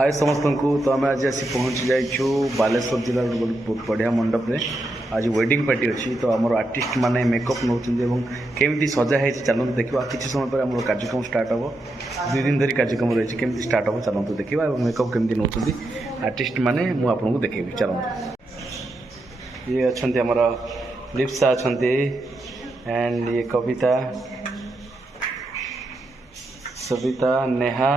हाय समस्त को। तो आम आज आसी पहुँची जाइछु बालेश्वर जिला बहुत बढ़िया मंडप रे आज वेडिंग पार्टी अच्छी। तो आम आर्टिस्ट माने मेकअप नौ केमी सजा है चलते देखा किसी समय पर आम कार्यक्रम स्टार्ट हम 2 दिन धरी कार्यक्रम रही केमी स्टार्ट हम चलते देखा मेकअप केमी नौ आर्टिस्ट माने मुझे देखेबी चलते। ये अच्छा आमर लिप्सा अच्छा एंड ये कविता सविता नेहा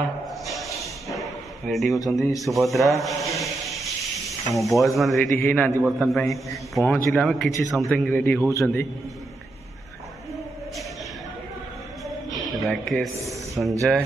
रेडी होती सुभद्रा आम बॉयज मैंने रेडी है ना बर्तमान पहुँचल आम कि समथिंग रेडी होती राकेश संजय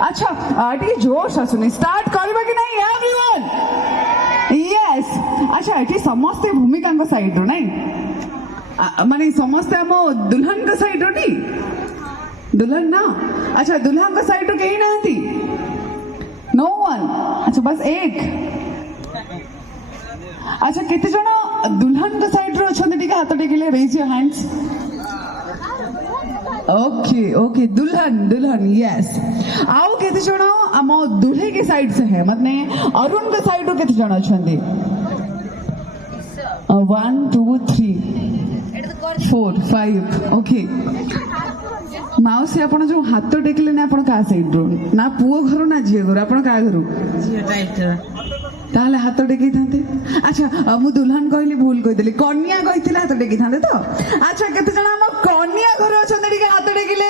अच्छा टी जोश आसुनी स्टार्ट करबा कि नहीं एवरीवन यस। अच्छा ये समस्ते भूमिका साइड रो नहीं माने समस्ते हम दुल्हन का साइड रो टी दुल्हन ना। अच्छा दुल्हन का साइड रो कहीं नहती नो वन। अच्छा बस एक। अच्छा केते जण दुल्हन का साइड रो अछन टिके हाथ टेकिले raise your hands. Okay okay दुल्हन दुल्हन यस। आओ केते जण हम दुल्हे के साइड से है मतलब अरुण के साइड रो केते जण अछंदी 1 2 3 4 5 ओके। माउसी आपण जो हाथ टेकिले ना आपण का साइड रो ना पुओ घर ना झियो घर आपण का घर झियो टाइट ताले हाथ टेकी थांते। अच्छा मु दुल्हन कहली भूल कहिदली कन्या कहिथिला हाथ टेकी थांते तो। अच्छा केते जण हम कन्या घर अछन टिके हाथ टेकिले